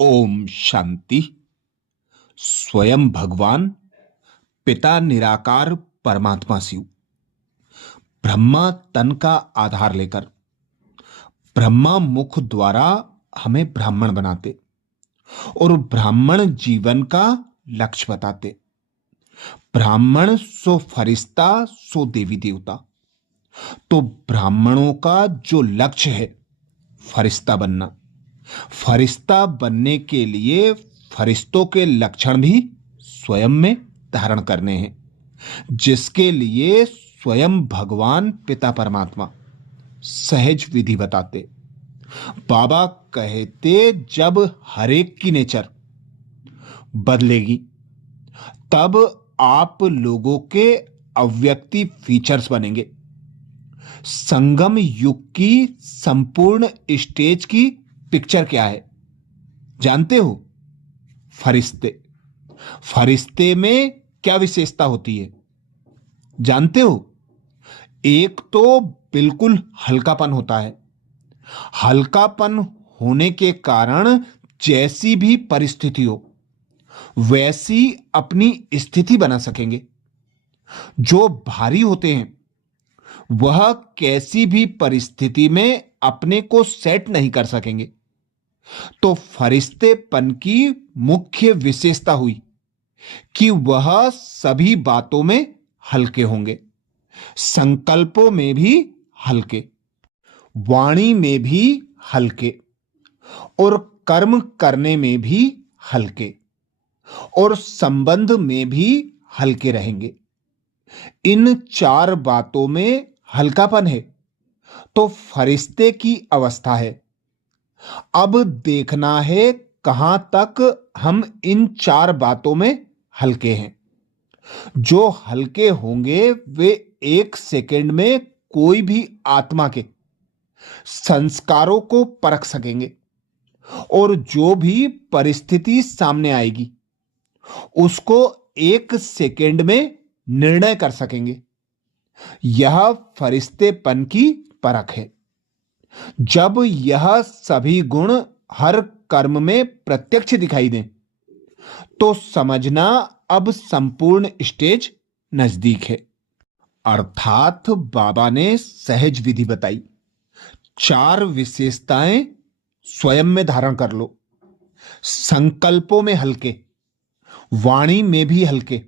ओम शांति। स्वयं भगवान पिता निराकार परमात्मा शिव ब्रह्मा तन का आधार लेकर ब्रह्मा मुख द्वारा हमें ब्राह्मण बनाते और ब्राह्मण जीवन का लक्ष्य बताते। ब्राह्मण सो फरिश्ता सो देवी देवता। तो ब्राह्मणों का जो लक्ष्य है फरिश्ता बनना, फरिश्ता बनने के लिए फरिश्तों के लक्षण भी स्वयं में धारण करने हैं, जिसके लिए स्वयं भगवान पिता परमात्मा सहज विधि बताते। बाबा कहते जब हर एक की नेचर बदलेगी तब आप लोगों के अव्यक्ति फीचर्स बनेंगे। संगम युग की संपूर्ण स्टेज की पिक्चर क्या है जानते हो? फरिश्ते। फरिश्ते में क्या विशेषता होती है जानते हो? एक तो बिल्कुल हल्कापन होता है। हल्कापन होने के कारण जैसी भी परिस्थिति हो वैसी अपनी स्थिति बना सकेंगे। जो भारी होते हैं वह कैसी भी परिस्थिति में अपने को सेट नहीं कर सकेंगे। तो फरिश्तेपन की मुख्य विशेषता हुई कि वह सभी बातों में हल्के होंगे, संकल्पों में भी हल्के, वाणी में भी हल्के और कर्म करने में भी हल्के और संबंध में भी हल्के रहेंगे। इन चार बातों में हल्कापन है तो फरिश्ते की अवस्था है। अब देखना है कहां तक हम इन चार बातों में हल्के हैं। जो हल्के होंगे वे एक सेकंड में कोई भी आत्मा के संस्कारों को परख सकेंगे और जो भी परिस्थिति सामने आएगी उसको एक सेकंड में निर्णय कर सकेंगे। यह फरिश्तेपन की परख है। जब यह सभी गुण हर कर्म में प्रत्यक्ष दिखाई दें तो समझना अब संपूर्ण स्टेज नजदीक है। अर्थात बाबा ने सहज विधि बताई। चार विशेषताएं स्वयं में धारण कर लो। संकल्पों में हल्के, वाणी में भी हल्के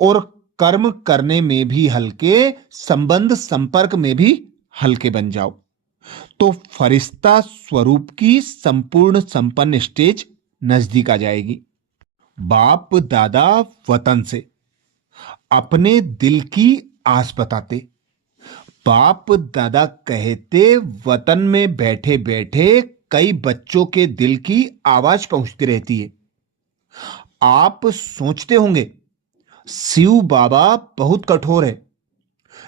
और कर्म करने में भी हल्के, संबंध संपर्क में भी हल्के बन जाओ तो फरिश्ता स्वरूप की संपूर्ण संपन्न स्टेज नजदीक आ जाएगी। बाप दादा वतन से अपने दिल की आस बताते। बाप दादा कहते वतन में बैठे बैठे कई बच्चों के दिल की आवाज पहुंचती रहती है। आप सोचते होंगे शिव बाबा बहुत कठोर है,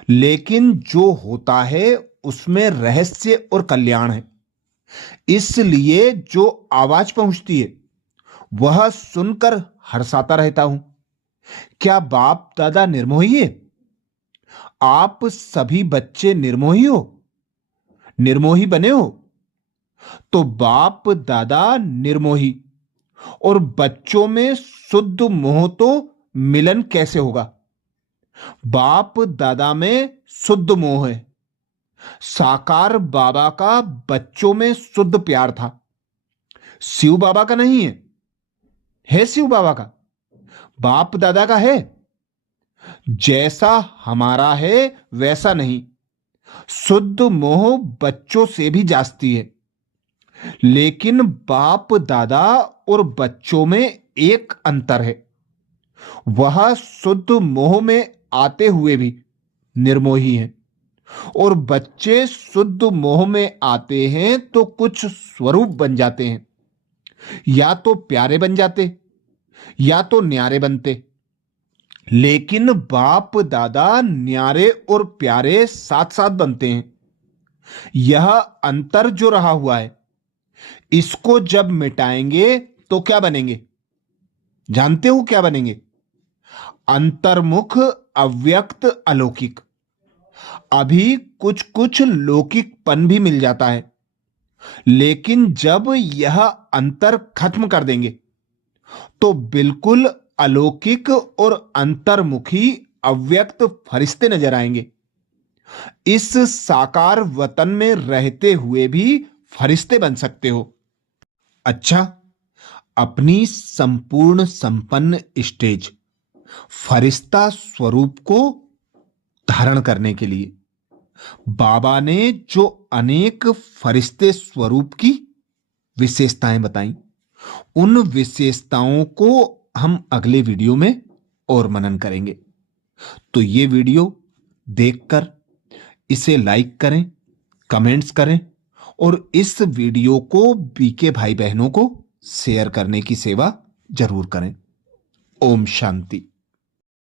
लेकिन जो होता है उसमें रहस्य और कल्याण है। इसलिए जो आवाज पहुंचती है वह सुनकर हर्षाता रहता हूं। क्या बाप दादा निर्मोही है? आप सभी बच्चे निर्मोही हो, निर्मोही बने हो। तो बाप दादा निर्मोही और बच्चों में शुद्ध मोह तो मिलन कैसे होगा? बाप दादा में शुद्ध मोह है। साकार बाबा का बच्चों में शुद्ध प्यार था, शिव बाबा का नहीं है। है शिव बाबा का, बाप दादा का है। जैसा हमारा है वैसा नहीं। शुद्ध मोह बच्चों से भी जास्ती है, लेकिन बाप दादा और बच्चों में एक अंतर है। वह शुद्ध मोह में आते हुए भी निर्मोही है और बच्चे शुद्ध मोह में आते हैं तो कुछ स्वरूप बन जाते हैं। या तो प्यारे बन जाते या तो न्यारे बनते, लेकिन बाप दादा न्यारे और प्यारे साथ साथ बनते हैं। यह अंतर जो रहा हुआ है इसको जब मिटाएंगे तो क्या बनेंगे जानते हो? क्या बनेंगे? अंतर्मुख, अव्यक्त, अलौकिक। अभी कुछ कुछ लौकिकपन भी मिल जाता है लेकिन जब यह अंतर खत्म कर देंगे तो बिल्कुल अलौकिक और अंतर्मुखी अव्यक्त फरिश्ते नजर आएंगे। इस साकार वतन में रहते हुए भी फरिश्ते बन सकते हो। अच्छा, अपनी संपूर्ण संपन्न स्टेज फरिश्ता स्वरूप को धारण करने के लिए बाबा ने जो अनेक फरिश्ते स्वरूप की विशेषताएं बताई, उन विशेषताओं को हम अगले वीडियो में और मनन करेंगे। तो ये वीडियो देखकर इसे लाइक करें, कमेंट्स करें और इस वीडियो को बीके भाई बहनों को शेयर करने की सेवा जरूर करें। ओम शांति।